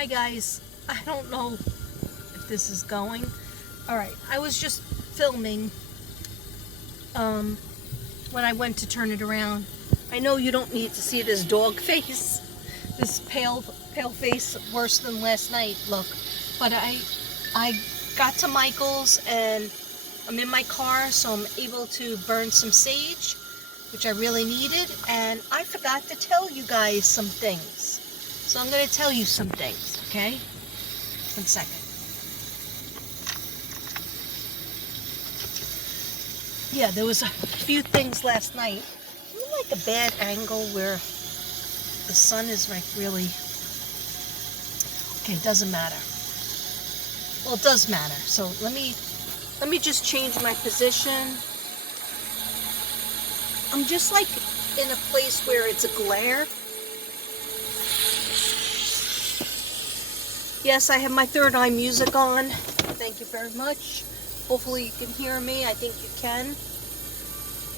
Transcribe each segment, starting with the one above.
Hi guys, I don't know if this is going. Alright, I was just filming when I went to turn it around. I know you don't need to see this dog face, this pale face, worse than last night look. But I got to Michael's and I'm in my car, so I'm able to burn some sage, which I really needed, and I forgot to tell you guys some things. So I'm going to tell you some things, okay? 1 second. Yeah, there was a few things last night. Isn't like a bad angle where the sun is like really... Okay, it doesn't matter. Well, it does matter. So let me just change my position. I'm just like in a place where it's a glare. Yes, I have my third eye music on. Thank you very much. Hopefully you can hear me. I think you can.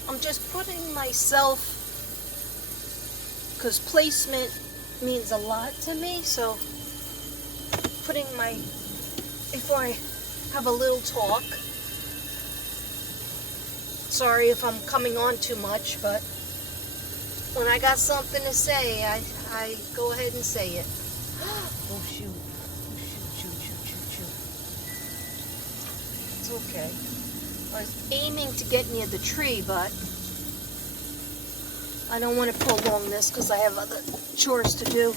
I'm just putting myself, because placement means a lot to me, so putting my, before I have a little talk. Sorry if I'm coming on too much, but when I got something to say, I go ahead and say it. Oh shoot. Shoot. It's okay. I was aiming to get near the tree, but I don't want to prolong this because I have other chores to do.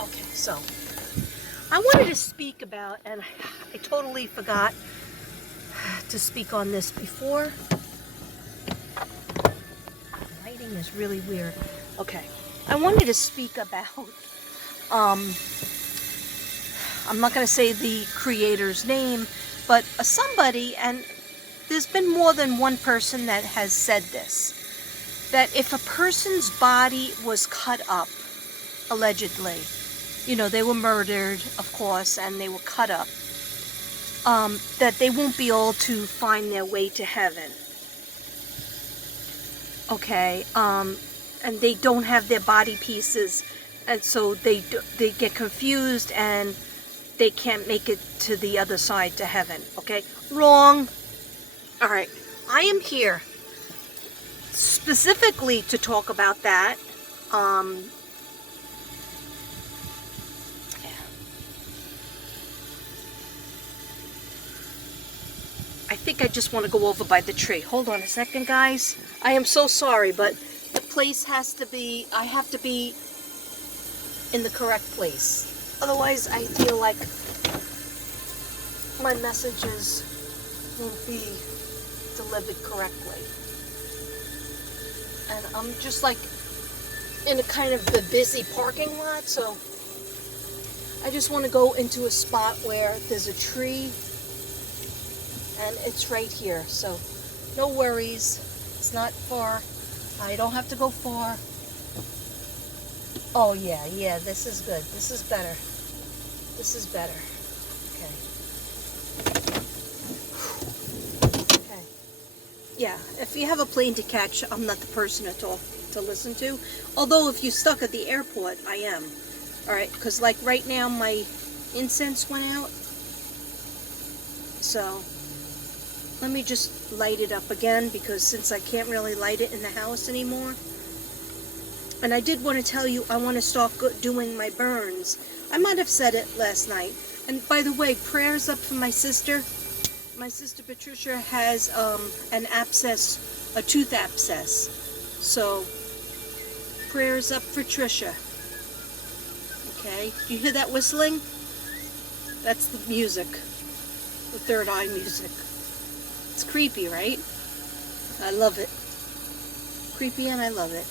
Okay, so I wanted to speak about, and I totally forgot to speak on this before. Lighting is really weird. Okay, I wanted to speak about, I'm not going to say the creator's name, but somebody, and there's been more than one person that has said this, that if a person's body was cut up, allegedly, you know, they were murdered, of course, and they were cut up, that they won't be able to find their way to heaven. Okay, and they don't have their body pieces, and so they get confused and they can't make it to the other side, to heaven. Okay, wrong. All right, I am here specifically to talk about that. I think I just want to go over by the tree. Hold on a second, guys. I am so sorry, but the place has to be, I have to be in the correct place. Otherwise, I feel like my messages won't be delivered correctly. And I'm just like in a kind of a busy parking lot, so I just want to go into a spot where there's a tree. And it's right here, so no worries. It's not far. I don't have to go far. Oh yeah, this is good. This is better. This is better. Okay. Okay. Yeah, if you have a plane to catch, I'm not the person to talk to listen to. Although if you're stuck at the airport, I am. Alright, because like right now my incense went out. So let me just light it up again, because since I can't really light it in the house anymore. And I did want to tell you, I want to start doing my burns. I might have said it last night. And by the way, prayers up for my sister. My sister Patricia has an abscess, a tooth abscess. So, prayers up for Tricia. Okay, you hear that whistling? That's the music, the third eye music. It's creepy, right? I love it. Creepy, and I love it.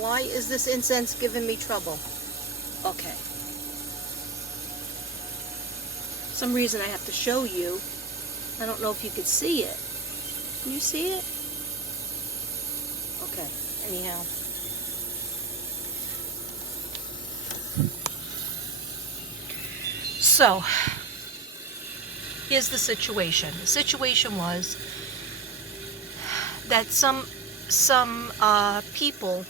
Why is this incense giving me trouble? Okay. Some reason I have to show you. I don't know if you can see it. Can you see it? Okay, anyhow. So, here's the situation. The situation was that some people,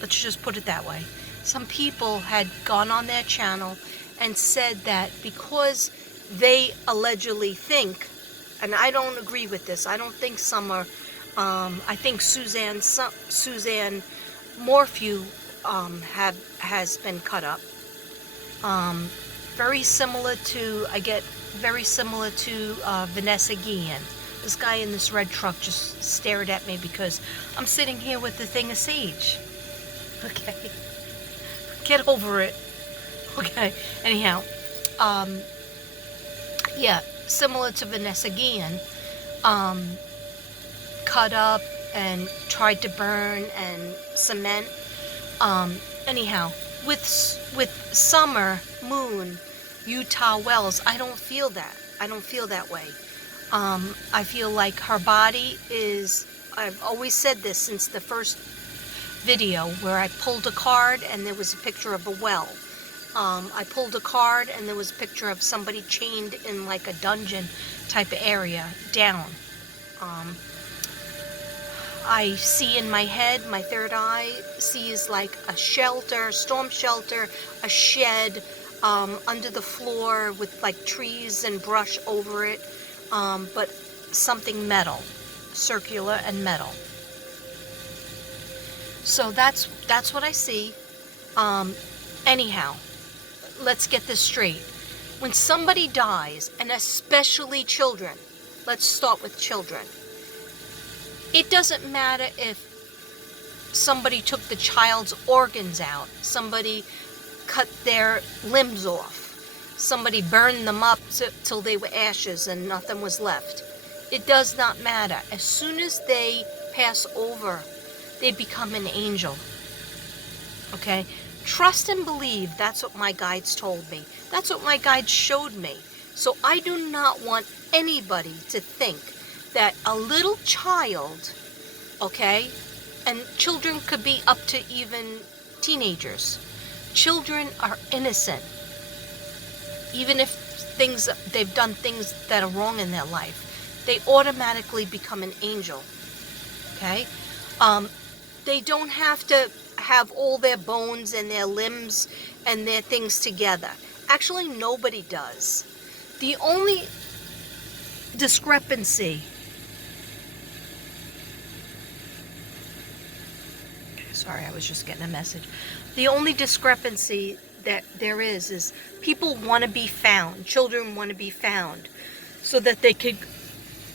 let's just put it that way, some people had gone on their channel and said that because they allegedly think, and I don't agree with this, I don't think some are, I think Suzanne Morphew has been cut up. Very similar to, very similar to Vanessa Guillen. This guy in this red truck just stared at me because I'm sitting here with the thing of sage. Okay. Get over it. Okay. Anyhow, yeah, similar to Vanessa Guillen, cut up and tried to burn and cement. Anyhow, with Summer Moon, Utah Wells, I don't feel that. I don't feel that way. I feel like her body is, I've always said this since the first video where I pulled a card and there was a picture of a well. I pulled a card and there was a picture of somebody chained in like a dungeon type of area down. I see in my head, my third eye sees like a shelter, storm shelter, a shed under the floor with like trees and brush over it, but something metal, circular and metal. So that's what I see. Anyhow, let's get this straight. When somebody dies, and especially children, let's start with children. It doesn't matter if somebody took the child's organs out, somebody cut their limbs off, somebody burned them up till they were ashes and nothing was left. It does not matter. As soon as they pass over, they become an angel. Okay? Trust and believe. That's what my guides told me. That's what my guides showed me. So I do not want anybody to think that a little child, okay, and children could be up to even teenagers. Children are innocent. Even if they've done things that are wrong in their life, they automatically become an angel. Okay? They don't have to have all their bones and their limbs and their things together. Actually, nobody does. The only discrepancy, sorry, I was just getting a message. The only discrepancy that there is people want to be found. Children want to be found so that they could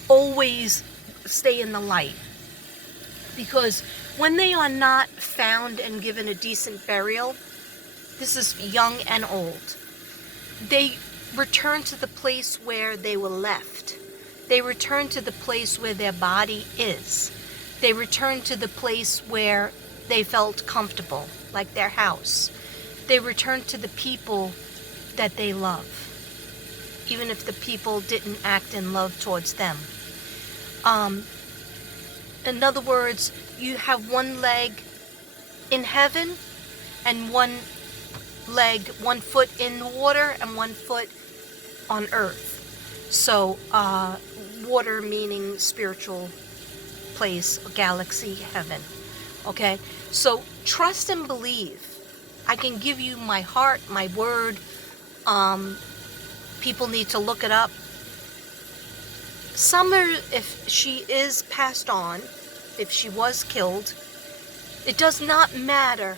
always stay in the light. Because when they are not found and given a decent burial, this is young and old, they return to the place where they were left. They return to the place where their body is. They return to the place where they felt comfortable, like their house. They return to the people that they love, even if the people didn't act in love towards them. In other words, you have one leg in heaven and one foot in the water and one foot on earth. So, water meaning spiritual place, galaxy, heaven. Okay? So, trust and believe. I can give you my heart, my word. People need to look it up. Summer, if she is passed on, if she was killed, it does not matter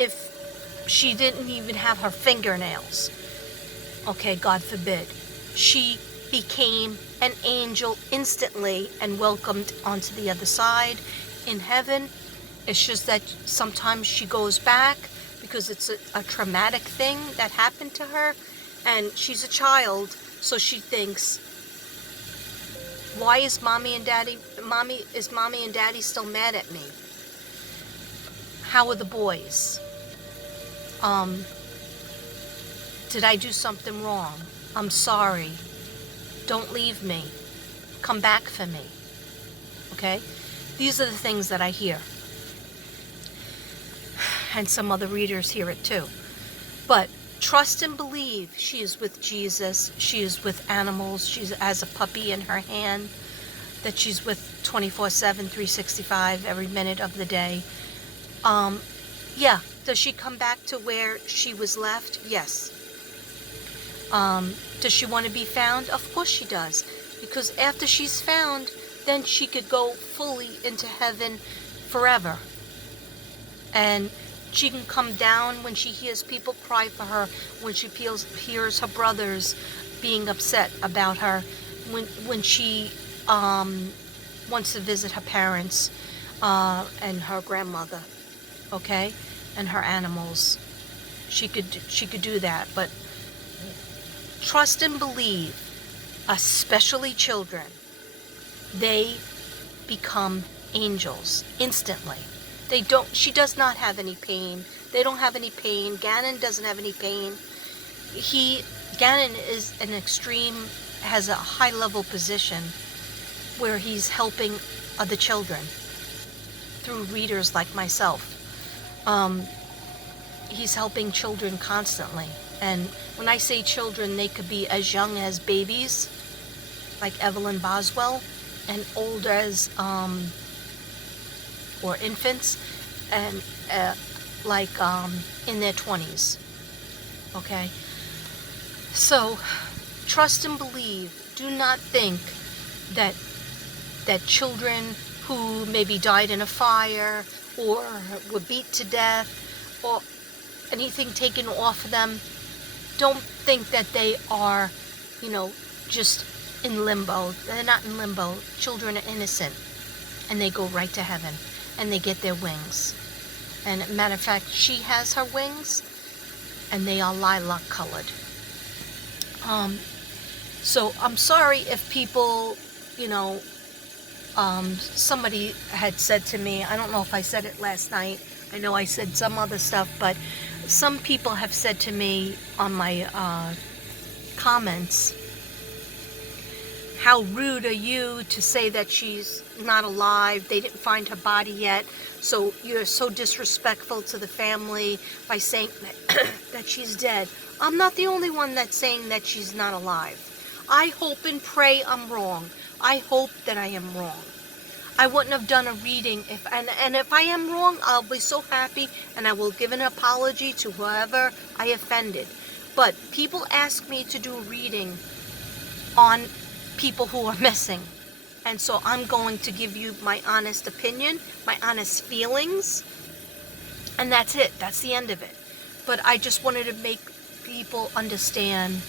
if she didn't even have her fingernails. Okay, God forbid. She became an angel instantly and welcomed onto the other side in heaven. It's just that sometimes she goes back because it's a traumatic thing that happened to her, and she's a child, so she thinks, why is mommy and daddy still mad at me? How are the boys? Did I do something wrong? I'm sorry. Don't leave me. Come back for me. Okay? These are the things that I hear. And some other readers hear it too. But trust and believe. She is with Jesus. She is with animals. She has a puppy in her hand that she's with 24/7, 365, every minute of the day. Yeah. Does she come back to where she was left? Yes. Does she want to be found? Of course she does. Because after she's found, then she could go fully into heaven forever. And she can come down when she hears people cry for her, when she hears her brothers being upset about her, when she wants to visit her parents and her grandmother, okay, and her animals. She could do that, but trust and believe, especially children, they become angels instantly. She does not have any pain. They don't have any pain. Gannon doesn't have any pain. Gannon is has a high level position where he's helping other children through readers like myself. He's helping children constantly. And when I say children, they could be as young as babies, like Evelyn Boswell, and old as, or infants, and in their 20s. Okay? So, trust and believe. Do not think that children who maybe died in a fire or were beat to death or anything taken off of them, don't think that they are, just in limbo. They're not in limbo. Children are innocent, and they go right to heaven, and they get their wings. And matter of fact, she has her wings, and they are lilac colored. So I'm sorry if people, somebody had said to me, I don't know if I said it last night, I know I said some other stuff, but some people have said to me on my comments, how rude are you to say that she's not alive, they didn't find her body yet, so you're so disrespectful to the family by saying that she's dead. I'm not the only one that's saying that she's not alive. I hope and pray I'm wrong. I hope that I am wrong. I wouldn't have done a reading if I am wrong, I'll be so happy and I will give an apology to whoever I offended. But people ask me to do a reading on people who are missing. And so I'm going to give you my honest opinion, my honest feelings, and that's it. That's the end of it. But I just wanted to make people understand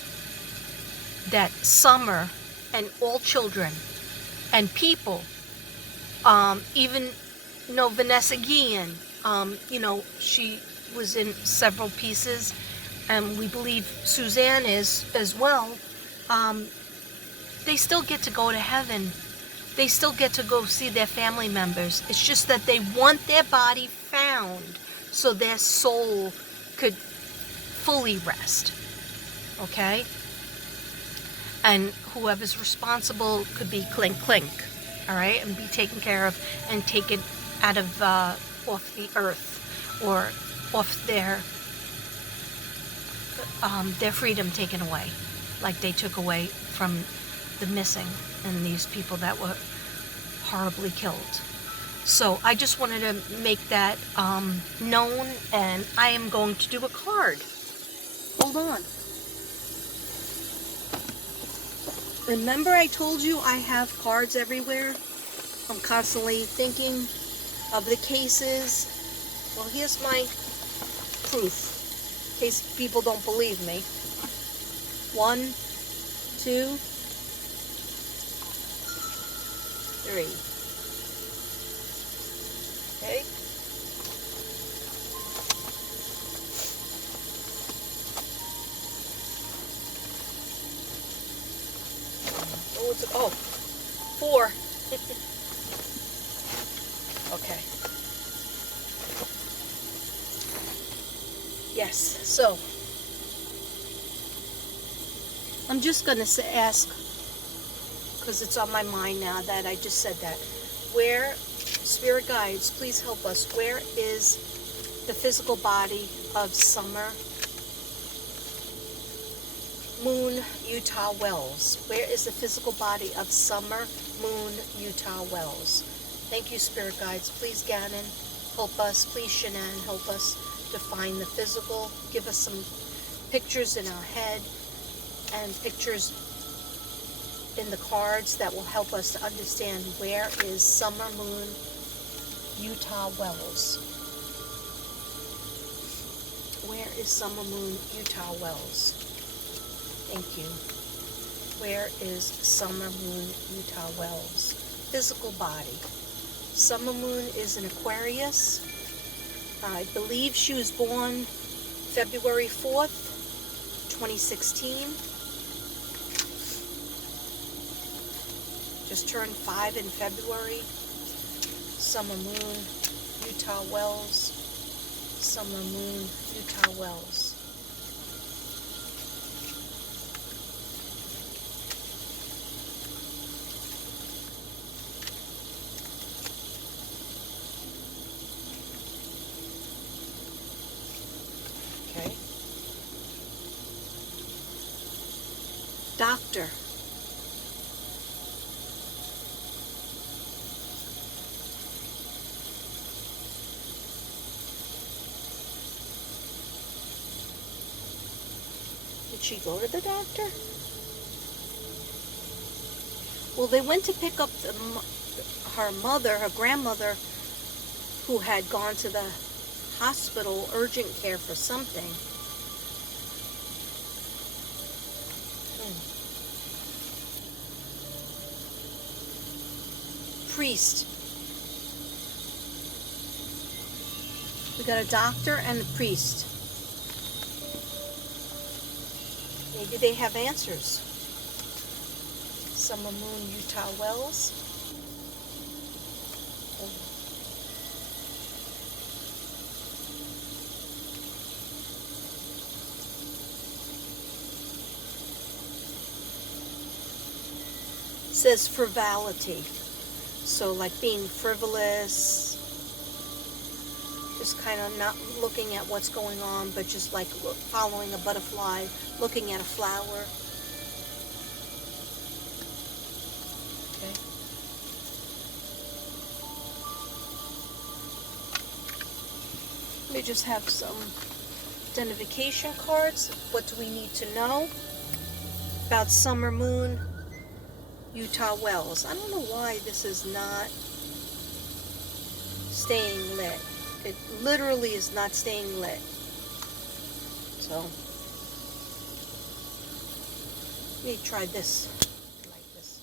that Summer and all children and people, even, Vanessa Guillen, she was in several pieces, and we believe Suzanne is as well. They still get to go to heaven. They still get to go see their family members. It's just that they want their body found so their soul could fully rest. Okay? And whoever's responsible could be clink clink. All right? And be taken care of and taken out of, off the earth, or off their freedom taken away, like they took away from the missing and these people that were horribly killed. So I just wanted to make that known, and I am going to do a card. Hold on. Remember I told you I have cards everywhere? I'm constantly thinking of the cases. Well, here's my proof, in case people don't believe me. 1, 2, 3. Okay? Oh, 4. Okay. Yes, so I'm just going to ask, because it's on my mind now that I just said that, where, Spirit Guides, please help us, where is the physical body of Summer Moon Utah Wells? Where is the physical body of Summer moon, Utah wells. Thank you, spirit guides. Please, Gannon, help us. Please, Shanann, help us define the physical. Give us some pictures in our head and pictures in the cards that will help us to understand where is summer moon, Utah wells. Where is summer moon, Utah wells? Thank you. Where is summer moon, Utah wells? Physical body. Summer moon is an Aquarius. I believe she was born February 4th, 2016. Just turned 5 in February. Summer moon, Utah wells. Summer moon, Utah wells. Okay. Doctor. Did she go to the doctor? Well, they went to pick up her mother, her grandmother, who had gone to the hospital urgent care for something. Priest. We got a doctor and a priest. Maybe they have answers. Summer moon, Utah wells. Says frivolity. So like being frivolous, just kind of not looking at what's going on, but just like following a butterfly, looking at a flower. Okay. We just have some identification cards. What do we need to know about summer moon, Utah wells? I don't know why this is not staying lit. It literally is not staying lit. So, let me try this. Like this.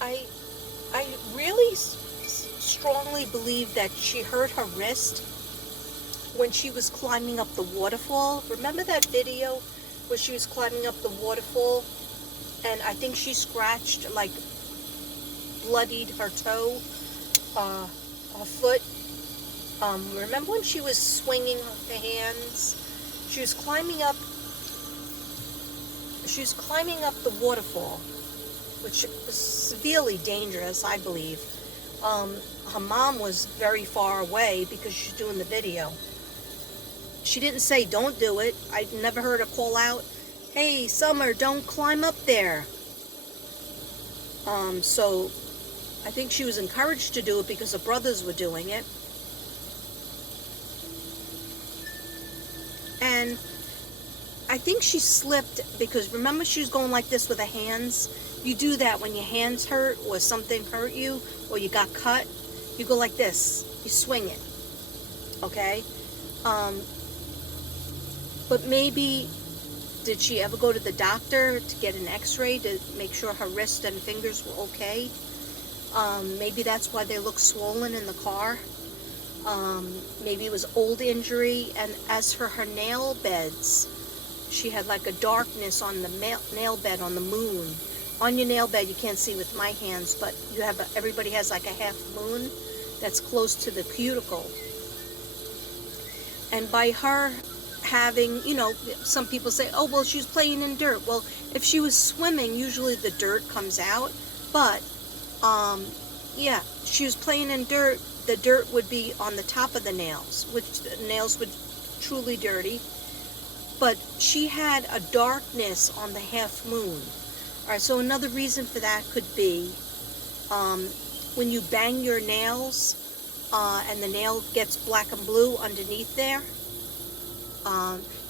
I really strongly believe that she hurt her wrist when she was climbing up the waterfall. Remember that video where she was climbing up the waterfall and I think she scratched, like bloodied her toe, her foot. Remember when she was swinging the hands? She was climbing up the waterfall, which is severely dangerous, I believe. Her mom was very far away because she's doing the video. She didn't say don't do it. I never heard her call out, hey, Summer, don't climb up there. So I think she was encouraged to do it because her brothers were doing it. And I think she slipped because remember she was going like this with her hands. You do that when your hands hurt or something hurt you or you got cut. You go like this. You swing it. Okay? But maybe, did she ever go to the doctor to get an x-ray to make sure her wrist and fingers were okay? Maybe that's why they look swollen in the car. Maybe it was old injury. And as for her nail beds, she had like a darkness on the nail bed on the moon. On your nail bed, you can't see with my hands, but you have everybody has like a half moon that's close to the cuticle. And by her having, you know, some people say, oh, well, she was playing in dirt. Well, if she was swimming, usually the dirt comes out. But, yeah, she was playing in dirt the dirt would be on the top of the nails, which the nails would truly dirty. But she had a darkness on the half moon. All right, so another reason for that could be when you bang your nails and the nail gets black and blue underneath there.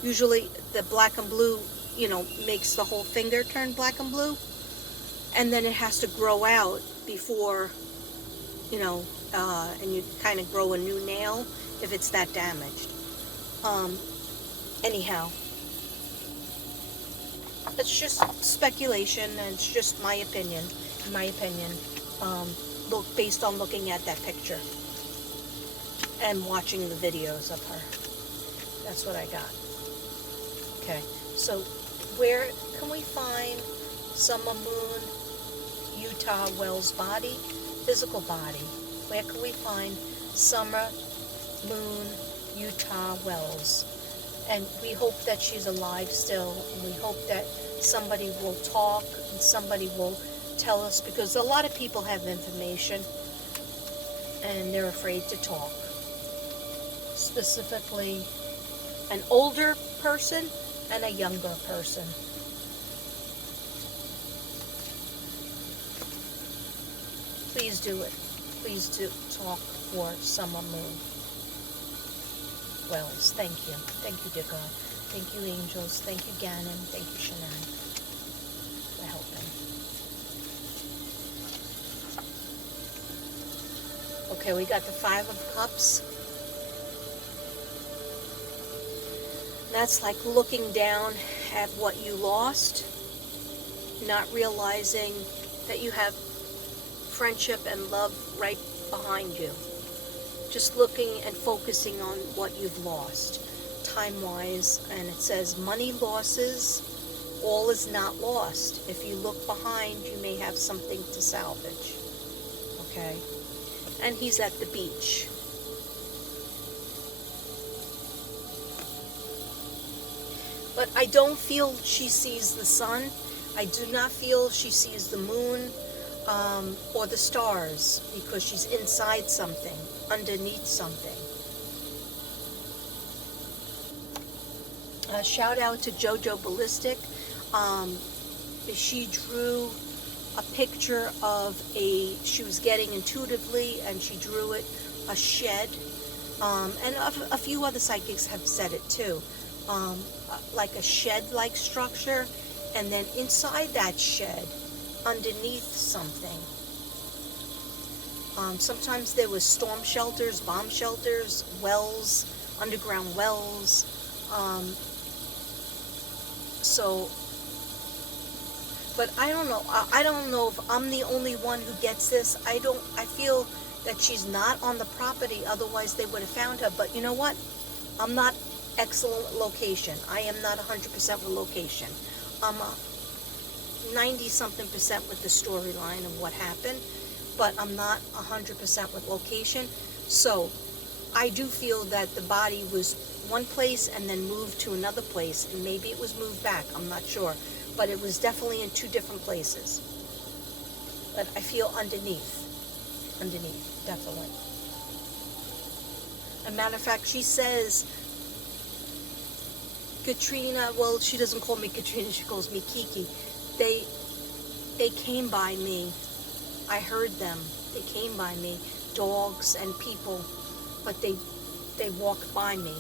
Usually the black and blue, makes the whole finger turn black and blue. And then it has to grow out before, and you kind of grow a new nail if it's that damaged. Anyhow, it's just speculation, and it's just my opinion. Based on looking at that picture and watching the videos of her. That's what I got. Okay, so where can we find Summer Moon Utah Wells body, physical body? Where can we find Summer Moon Utah Wells? And we hope that she's alive still, and we hope that somebody will talk and somebody will tell us, because a lot of people have information and they're afraid to talk. Specifically, an older person and a younger person. Please do it. Please do talk for Summer Moon Wells. Thank you. Thank you, dear God. Thank you, angels. Thank you, Gannon. Thank you, Shanann, for helping. Okay, we got the Five of Cups. That's like looking down at what you lost, not realizing that you have friendship and love right behind you. Just looking and focusing on what you've lost, time-wise. And it says, money losses, all is not lost. If you look behind, you may have something to salvage. Okay? And he's at the beach. But I don't feel she sees the sun. I do not feel she sees the moon or the stars, because she's inside something, underneath something. Shout out to JoJo Ballistic. She drew a picture of she was getting intuitively, and she drew it, a shed. And a few other psychics have said it too. Like a shed-like structure, and then inside that shed, underneath something. Sometimes there was storm shelters, bomb shelters, wells, underground wells. But I don't know. I don't know if I'm the only one who gets this. I feel that she's not on the property, otherwise they would have found her. But you know what? I'm not excellent location. I am not 100% with location. I'm 90-something% with the storyline of what happened, but I'm not 100% with location. So I do feel that the body was one place and then moved to another place, and maybe it was moved back, I'm not sure, but it was definitely in two different places. But I feel underneath, definitely. As a matter of fact, she says, Katrina, well, she doesn't call me Katrina, she calls me Kiki. They came by me. I heard them. They came by me, dogs and people, but they walked by me.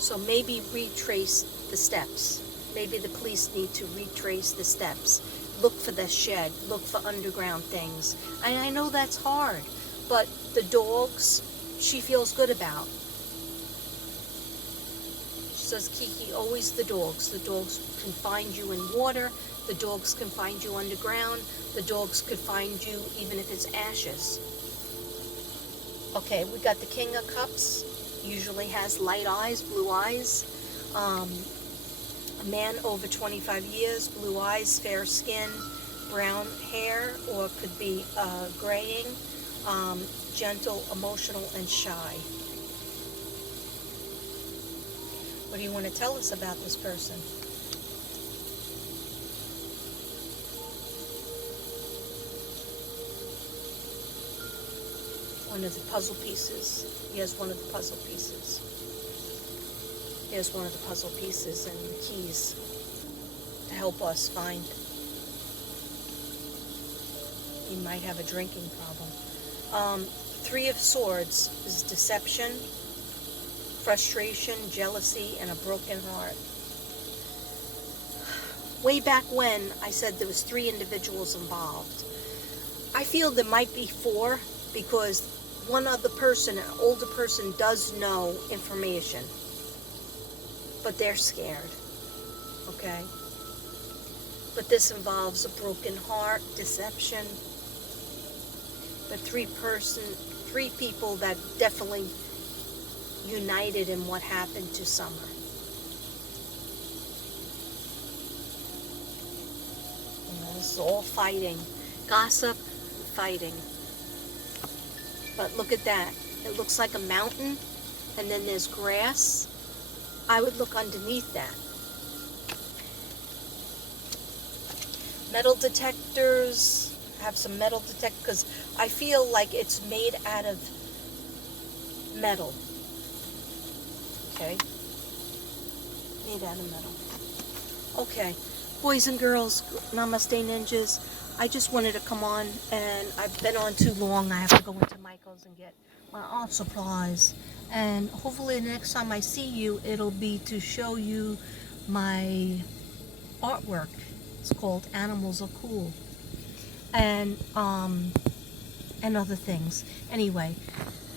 So maybe retrace the steps. Maybe the police need to retrace the steps. Look for the shed, look for underground things. And I know that's hard, but the dogs, she feels good about. She says, Kiki, always the dogs. The dogs can find you in water. The dogs can find you underground. The dogs could find you even if it's ashes. Okay, we got the King of Cups. Usually has light eyes, blue eyes. A man over 25 years, blue eyes, fair skin, brown hair, or could be graying, gentle, emotional, and shy. What do you want to tell us about this person? one of the puzzle pieces. Here's one of the puzzle pieces. Here's one of the puzzle pieces and the keys to help us find. He might have a drinking problem. Three of Swords is deception, frustration, jealousy, and a broken heart. Way back when, I said there was 3 individuals involved. I feel there might be 4 because one other person, an older person, does know information. But they're scared. Okay? But this involves a broken heart, deception. The 3 people that definitely united in what happened to Summer. This is all fighting. Gossip, fighting. But look at that. It looks like a mountain, and then there's grass. I would look underneath that. Metal detectors. Have some metal detectors because I feel like it's made out of metal. Okay? Made out of metal. Okay. Boys and girls, Namaste Ninjas. I just wanted to come on, and I've been on too long. I have to go into Michael's and get my art supplies. And hopefully the next time I see you, it'll be to show you my artwork. It's called Animals Are Cool. And other things. Anyway,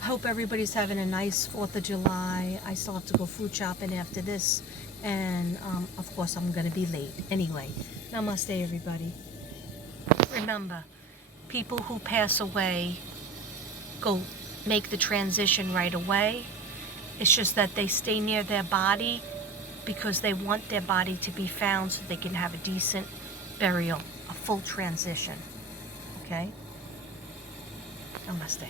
I hope everybody's having a nice 4th of July. I still have to go food shopping after this. And, of course, I'm going to be late. Anyway, namaste, everybody. Remember, people who pass away go make the transition right away. It's just that they stay near their body because they want their body to be found so they can have a decent burial, a full transition. Okay? Namaste.